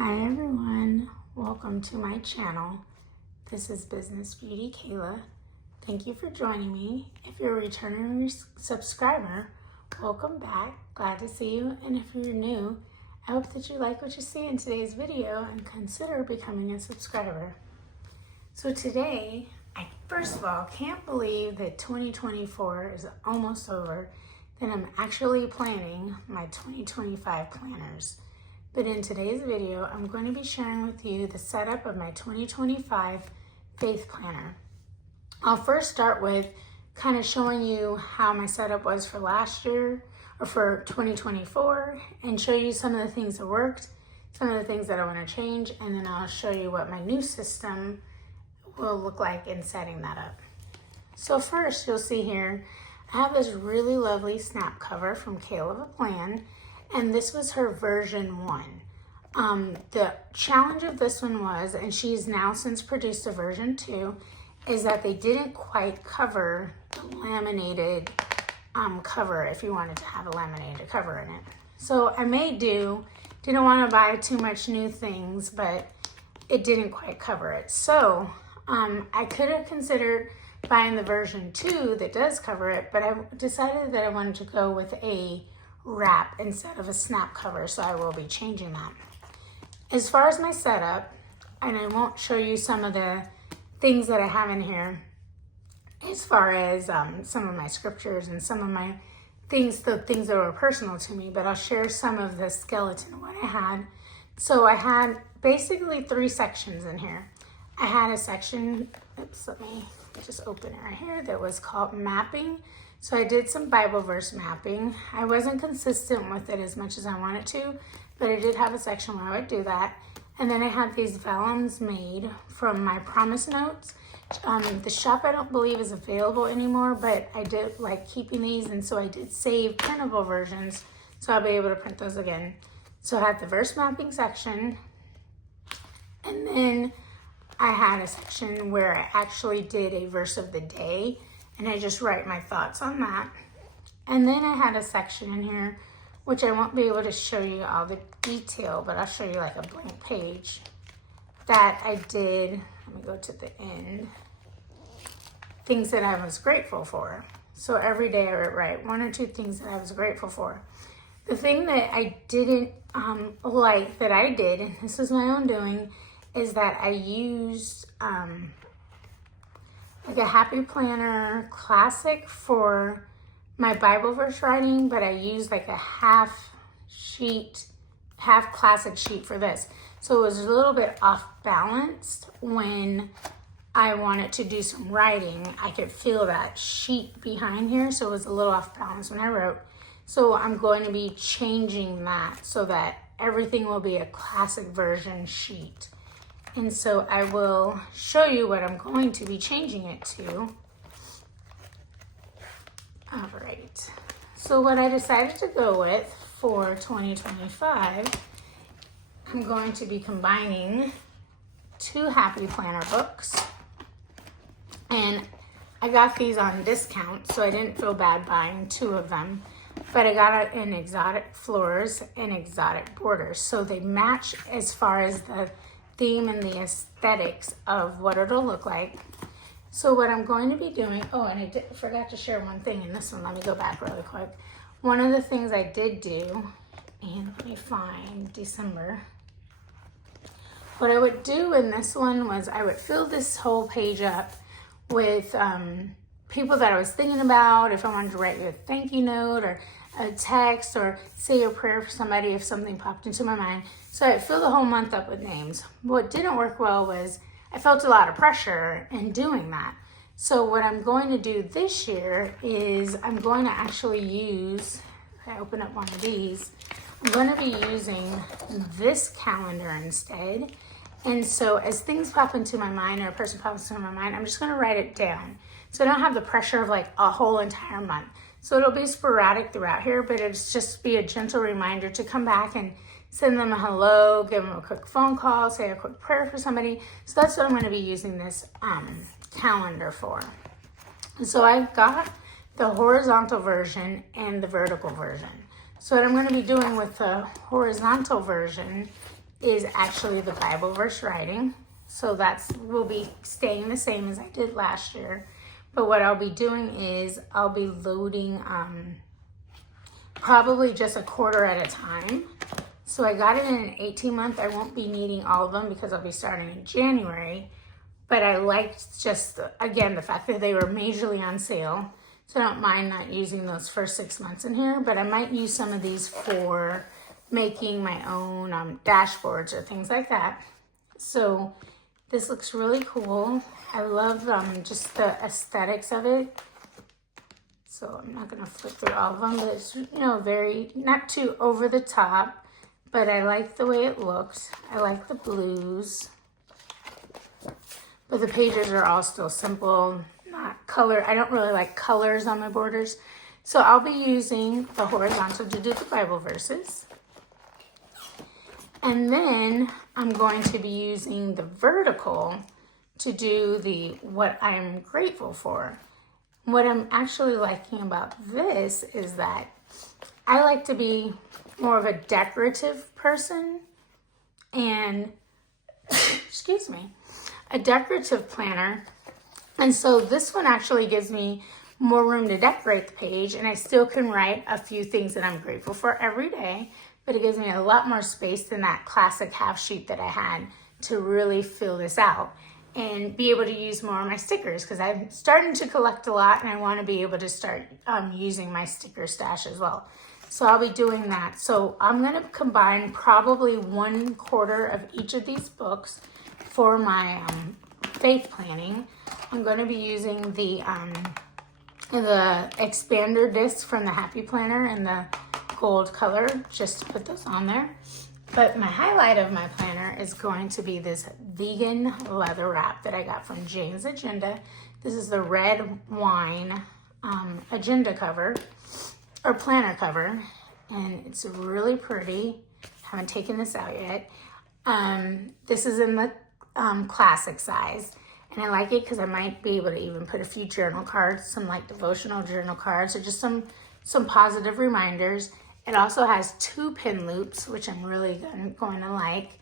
Hi everyone, welcome to my channel. This is Business Beauty Kayla. Thank you for joining me. If you're a returning subscriber, welcome back. Glad to see you. And if you're new, I hope that you like what you see in today's video and consider becoming a subscriber. So today, I first of all can't believe that 2024 is almost over, that I'm actually planning my 2025 planners. But in today's video, I'm going to be sharing with you the setup of my 2025 Faith Planner. I'll first start with kind of showing you how my setup was for last year or for 2024 and show you some of the things that worked, some of the things that I want to change, and then I'll show you what my new system will look like in setting that up. So first, you'll see here, I have this really lovely snap cover from Kayla of a Plan. And this was her version 1. The challenge of this one was, and she's now since produced a version 2, is that they didn't quite cover the laminated cover if you wanted to have a laminated cover in it. So I didn't want to buy too much new things, but it didn't quite cover it. So I could have considered buying the version 2 that does cover it, but I decided that I wanted to go with a wrap instead of a snap cover, so I will be changing that. As far as my setup, and I won't show you some of the things that I have in here as far as some of my scriptures and some of my things, the things that were personal to me, but I'll share some of the skeleton of what I had. So I had basically 3 sections in here. I had a section, let me just open it right here, that was called mapping. So I did some Bible verse mapping. I wasn't consistent with it as much as I wanted to, but I did have a section where I would do that. And then I had these vellums made from my promise notes. The shop I don't believe is available anymore, but I did like keeping these, and so I did save printable versions, so I'll be able to print those again. So I had the verse mapping section, and then I had a section where I actually did a verse of the day, and I just write my thoughts on that. And then I had a section in here, which I won't be able to show you all the detail, but I'll show you like a blank page that I did. Let me go to the end. Things that I was grateful for. So every day I would write 1 or 2 things that I was grateful for. The thing that I didn't like that I did, and this is my own doing, is that I used like a Happy Planner Classic for my Bible verse writing, but I used like a half classic sheet for this. So it was a little bit off balanced when I wanted to do some writing. I could feel that sheet behind here, so it was a little off balance when I wrote. So I'm going to be changing that so that everything will be a classic version sheet. And so I will show you what I'm going to be changing it to. All right. So what I decided to go with for 2025, I'm going to be combining 2 Happy Planner books. And I got these on discount, so I didn't feel bad buying 2 of them. But I got it in exotic floors and exotic borders. So they match as far as the theme and the aesthetics of what it'll look like. So what I'm going to be doing, oh, and I forgot to share one thing in this one. Let me go back really quick. One of the things I did do, and let me find December. What I would do in this one was I would fill this whole page up with people that I was thinking about, if I wanted to write you a thank you note or a text or say a prayer for somebody if something popped into my mind. So I filled the whole month up with names. What didn't work well was I felt a lot of pressure in doing that. So what I'm going to do this year is I'm going to actually use, if I open up one of these, I'm going to be using this calendar instead. And so as things pop into my mind or a person pops into my mind, I'm just going to write it down. So I don't have the pressure of like a whole entire month. So it'll be sporadic throughout here, but it's just be a gentle reminder to come back and send them a hello, give them a quick phone call, say a quick prayer for somebody. So that's what I'm going to be using this calendar for. So I've got the horizontal version and the vertical version. So what I'm going to be doing with the horizontal version is actually the Bible verse writing. So that's will be staying the same as I did last year. But what I'll be doing is I'll be loading probably just a quarter at a time. So I got it in an 18-month. I won't be needing all of them because I'll be starting in January. But I liked just, again, the fact that they were majorly on sale. So I don't mind not using those first 6 months in here. But I might use some of these for making my own dashboards or things like that. So this looks really cool. I love just the aesthetics of it. So I'm not going to flip through all of them, but it's, very, not too over the top, but I like the way it looks. I like the blues. But the pages are all still simple, not color. I don't really like colors on my borders. So I'll be using the horizontal to do the Bible verses. And then I'm going to be using the vertical to do the what I'm grateful for. What I'm actually liking about this is that I like to be more of a decorative person and, excuse me, a decorative planner. And so this one actually gives me more room to decorate the page, and I still can write a few things that I'm grateful for every day, but it gives me a lot more space than that classic half sheet that I had to really fill this out and be able to use more of my stickers, because I'm starting to collect a lot and I want to be able to start using my sticker stash as well. So I'll be doing that. So I'm going to combine probably 1/4 of each of these books for my faith planning. I'm going to be using the expander disc from the Happy Planner in the gold color, just to put those on there. But my highlight of my planner is going to be this vegan leather wrap that I got from Jane's Agenda. This is the red wine agenda cover, or planner cover, and it's really pretty. Haven't taken this out yet. This is in the classic size, and I like it because I might be able to even put a few journal cards, some like devotional journal cards, or just some positive reminders. It also has 2 pin loops, which I'm really going to like.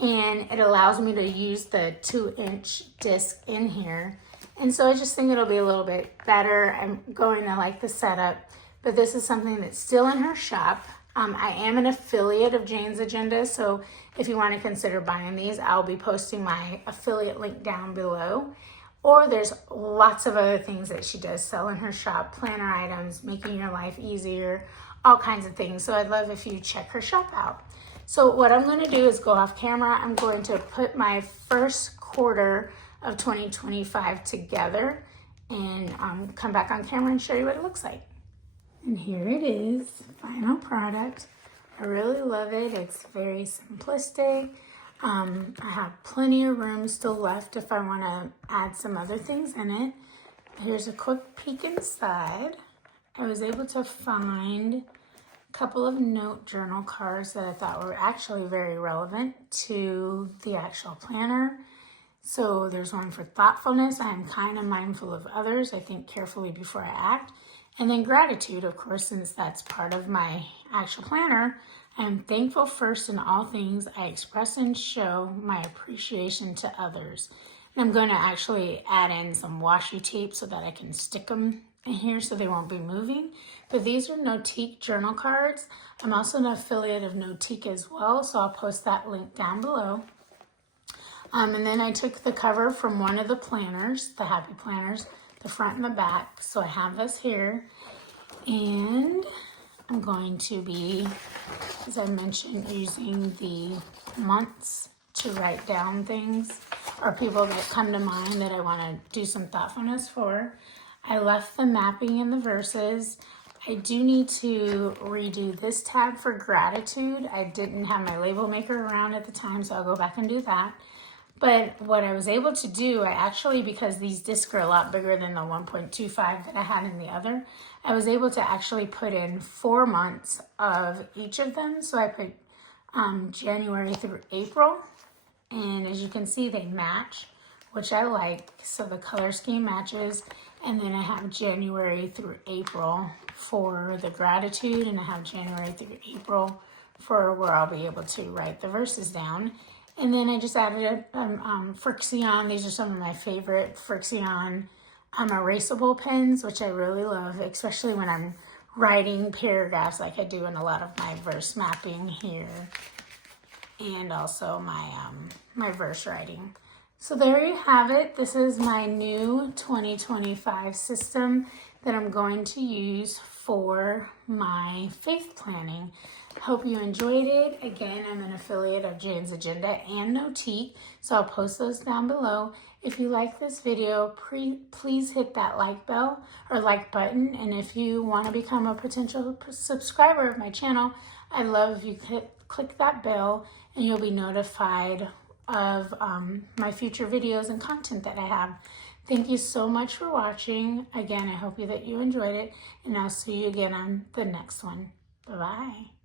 And it allows me to use the 2-inch disc in here. And so I just think it'll be a little bit better. I'm going to like the setup. But this is something that's still in her shop. I am an affiliate of Jane's Agenda. So if you want to consider buying these, I'll be posting my affiliate link down below. Or there's lots of other things that she does sell in her shop. Planner items, making your life easier, all kinds of things. So I'd love if you check her shop out. So what I'm going to do is go off camera. I'm going to put my first quarter of 2025 together and come back on camera and show you what it looks like. And here it is, final product. I really love it. It's very simplistic. I have plenty of room still left if I want to add some other things in it. Here's a quick peek inside. I was able to find a couple of note journal cards that I thought were actually very relevant to the actual planner. So there's one for thoughtfulness. I am kind of mindful of others. I think carefully before I act. And then gratitude, of course, since that's part of my actual planner. I am thankful first in all things. I express and show my appreciation to others. And I'm going to actually add in some washi tape so that I can stick them in here so they won't be moving. But these are Notique journal cards. I'm also an affiliate of Notique as well, so I'll post that link down below. And then I took the cover from one of the planners, the Happy Planners, the front and the back. So I have this here. And I'm going to be, as I mentioned, using the months to write down things or people that come to mind that I want to do some thoughtfulness for. I left the mapping in the verses. I do need to redo this tab for gratitude. I didn't have my label maker around at the time, so I'll go back and do that. But what I was able to do, I actually, because these discs are a lot bigger than the 1.25 that I had in the other, I was able to actually put in 4 months of each of them. So I put January through April. And as you can see, they match, which I like. So the color scheme matches. And then I have January through April for the gratitude. And I have January through April for where I'll be able to write the verses down. And then I just added Frixion. These are some of my favorite Frixion erasable pens, which I really love, especially when I'm writing paragraphs like I do in a lot of my verse mapping here, and also my verse writing. So there you have it. This is my new 2025 system that I'm going to use for my faith planning. Hope you enjoyed it. Again, I'm an affiliate of Jane's Agenda and Notique, so I'll post those down below. If you like this video, please hit that like bell or like button. And if you want to become a potential subscriber of my channel, I'd love if you click that bell and you'll be notified of my future videos and content that I have. Thank you so much for watching. Again, I hope that you enjoyed it, and I'll see you again on the next one. Bye-bye.